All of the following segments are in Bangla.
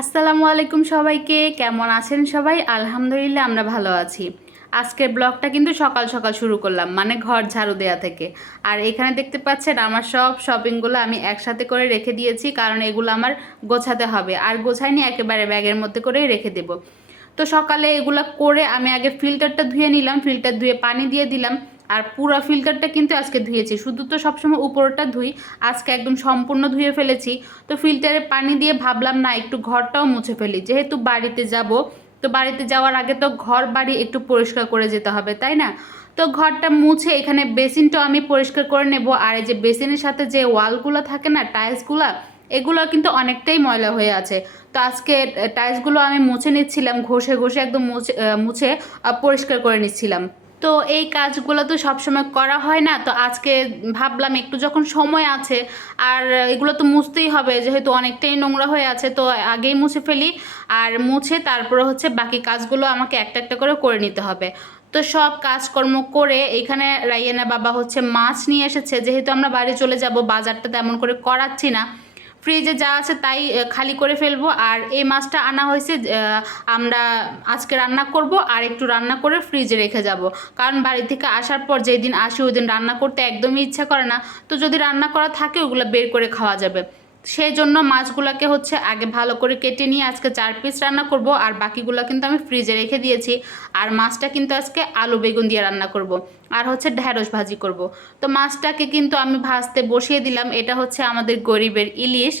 আসসালামু আলাইকুম সবাইকে। কেমন আছেন সবাই? আলহামদুলিল্লাহ আমরা ভালো আছি। আজকের ব্লগটা কিন্তু সকাল সকাল শুরু করলাম, মানে ঘর ঝাড়ু দেওয়া থেকে। আর এখানে দেখতে পাচ্ছেন আমার সব শপিংগুলো আমি একসাথে করে রেখে দিয়েছি, কারণ এগুলো আমার গোছাতে হবে। আর গোছাইনি, একেবারে ব্যাগের মধ্যে করেই রেখে দেব। তো সকালে এগুলো করে আমি আগে ফিল্টারটা ধুয়ে নিলাম, ফিল্টার ধুয়ে পানি দিয়ে দিলাম। আর পুরো ফিল্টারটা কিন্তু আজকে ধুয়েছি, শুধু তো সবসময় উপরটা ধুই, আজকে একদম সম্পূর্ণ ধুয়ে ফেলেছি। তো ফিল্টারে পানি দিয়ে ভাবলাম না একটু ঘরটাও মুছে ফেলি, যেহেতু বাড়িতে যাব। তো বাড়িতে যাওয়ার আগে তো ঘর বাড়ি একটু পরিষ্কার করে যেতে হবে, তাই না? তো ঘরটা মুছে এখানে বেসিনটাও আমি পরিষ্কার করে নেব। আর এই যে বেসিনের সাথে যে ওয়ালগুলো থাকে না, টাইলসগুলো, এগুলো কিন্তু অনেকটাই ময়লা হয়ে আছে। তো আজকে টাইলসগুলো আমি মুছে নিচ্ছিলাম, ঘষে ঘষে একদম মুছে মুছে পরিষ্কার করে নিচ্ছিলাম। তো এই কাজগুলো তো সবসময় করা হয় না, তো আজকে ভাবলাম একটু যখন সময় আছে, আর এগুলো তো মুছতেই হবে যেহেতু অনেকটাই নোংরা হয়ে আছে, তো আগেই মুছে ফেলি। আর মুছে তারপরে হচ্ছে বাকি কাজগুলো আমাকে একটা একটা করে করে নিতে হবে। তো সব কাজকর্ম করে এখানে রাইয়ানা বাবা হচ্ছে মাছ নিয়ে এসেছে, যেহেতু আমরা বাড়ি চলে যাব, বাজারটা তেমন করে করাচ্ছি না, ফ্রিজে যা আছে তাই খালি করে ফেলবো। আর এই মাছটা আনা হয়েছে, আমরা আজকে রান্না করব আর একটু রান্না করে ফ্রিজে রেখে যাব। কারণ বাড়ি থেকে আসার পর যেই দিন আসি ওই দিন রান্না করতে একদমই ইচ্ছা করে না। তো যদি রান্না করা থাকে ওগুলো বের করে খাওয়া যাবে। সেই জন্য মাছগুলোকে হচ্ছে আগে ভালো করে কেটে নিয়ে আজকে 4 পিস রান্না করব, আর বাকিগুলো কিন্তু আমি ফ্রিজে রেখে দিয়েছি। আর মাছটা কিন্তু আজকে আলু বেগুন দিয়ে রান্না করব, আর হচ্ছে ঢ্যাঁড়স ভাজি করব। তো মাছটাকে কিন্তু আমি ভাজতে বসিয়ে দিলাম। এটা হচ্ছে আমাদের গরিবের ইলিশ,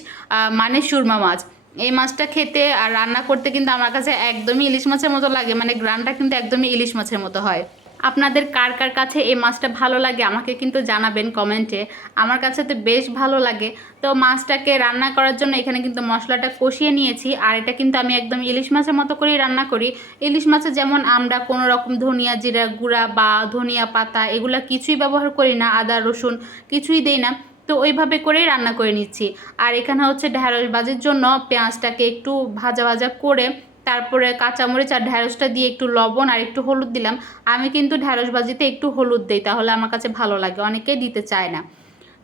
মানে সুরমা মাছ। এই মাছটা খেতে আর রান্না করতে কিন্তু আমার কাছে একদমই ইলিশ মাছের মতো লাগে, মানে গ্রানটা কিন্তু একদমই ইলিশ মাছের মতো হয়। আপনাদের কার কার কাছে এই মাছটা ভালো লাগে আমাকে কিন্তু জানাবেন কমেন্টে। আমার কাছে তো বেশ ভালো লাগে। তো মাছটাকে রান্না করার জন্য এখানে কিন্তু মশলাটা কষিয়ে নিয়েছি। আর এটা কিন্তু আমি একদম ইলিশ মাছের মতো করেই রান্না করি। ইলিশ মাছে যেমন আমরা কোনো রকম ধনিয়া জিরা গুঁড়া বা ধনিয়া পাতা এগুলা কিছুই ব্যবহার করি না, আদা রসুন কিছুই দেই না। তো ওইভাবে করেই রান্না করে নিচ্ছি। আর এখানে হচ্ছে ঢ্যাঁড়স ভাজির জন্য পেঁয়াজটাকে একটু ভাজা ভাজা করে তারপরে কাঁচামরিচ আর ঢ্যাঁড়সটা দিয়ে একটু লবণ আর একটু হলুদ দিলাম। আমি কিন্তু ঢ্যাঁড়স ভাজিতে একটু হলুদ দিই, তাহলে আমার কাছে ভালো লাগে, অনেকেই দিতে চায় না।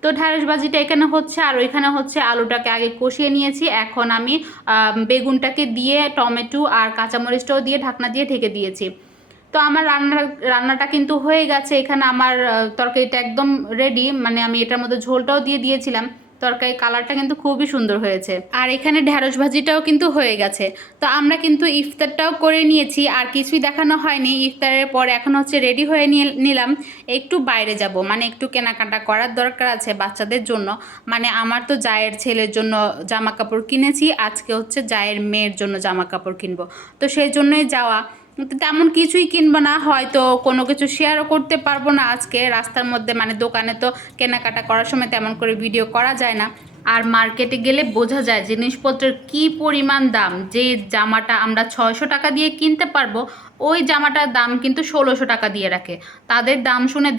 তো ঢ্যাঁড়স ভাজিটা এখানে হচ্ছে, আর ওইখানে হচ্ছে আলুটাকে আগে কষিয়ে নিয়েছি। এখন আমি বেগুনটাকে দিয়ে টমেটো আর কাঁচামরিচটাও দিয়ে ঢাকনা দিয়ে ঢেকে দিয়েছি। তো আমার রান্নাটা কিন্তু হয়ে গেছে। এখানে আমার তরকারিটা একদম রেডি, মানে আমি এটার মধ্যে ঝোলটাও দিয়ে দিয়েছিলাম। তরকারি কালারটা কিন্তু খুবই সুন্দর হয়েছে। আর এখানে ঢ্যাঁড়স ভাজিটাও কিন্তু হয়ে গেছে। তো আমরা কিন্তু ইফতারটাও করে নিয়েছি, আর কিছুই দেখানো হয়নি। ইফতারের পর এখন হচ্ছে রেডি হয়ে নিলাম, একটু বাইরে যাব, মানে একটু কেনাকাটা করার দরকার আছে বাচ্চাদের জন্য। মানে আমার তো জায়ের ছেলের জন্য জামা কাপড় কিনেছি, আজকে হচ্ছে জায়ের মেয়ের জন্য জামা কাপড় কিনবো। তো সেই জন্যই যাওয়া। তেমন কিছুই কিনবো না, হয়তো কোনো কিছু শেয়ারও করতে পারবো না আজকে রাস্তার মধ্যে, মানে দোকানে তো কেনাকাটা করার সময় তেমন করে ভিডিও করা যায় না। আর মার্কেটে গেলে বোঝা যায় জিনিসপত্রের কি পরিমাণ দাম। যে জামাটা আমরা 600 টাকা দিয়ে কিনতে পারবো, ওই জামাটার দাম কিন্তু 1600 টাকা দিয়ে রাখে। তাদের দাম শুনে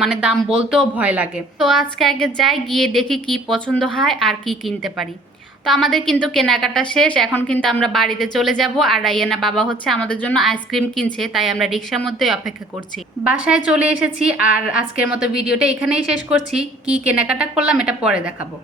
মানে দাম বলতেও ভয় লাগে। তো আজকে আগে যাই, গিয়ে দেখি কি পছন্দ হয় আর কি কিনতে পারি। তো আমাদের কিন্তু কেনাকাটা শেষ, এখন কিন্তু আমরা বাড়িতে চলে যাব। আর রাইয়ানা বাবা হচ্ছে আমাদের জন্য আইসক্রিম কিনছে, তাই আমরা রিক্সার মধ্যেই অপেক্ষা করছি। বাসায় চলে এসেছি, আর আজকের মতো ভিডিওটা এখানেই শেষ করছি। কি কেনাকাটা করলাম এটা পরে দেখাবো।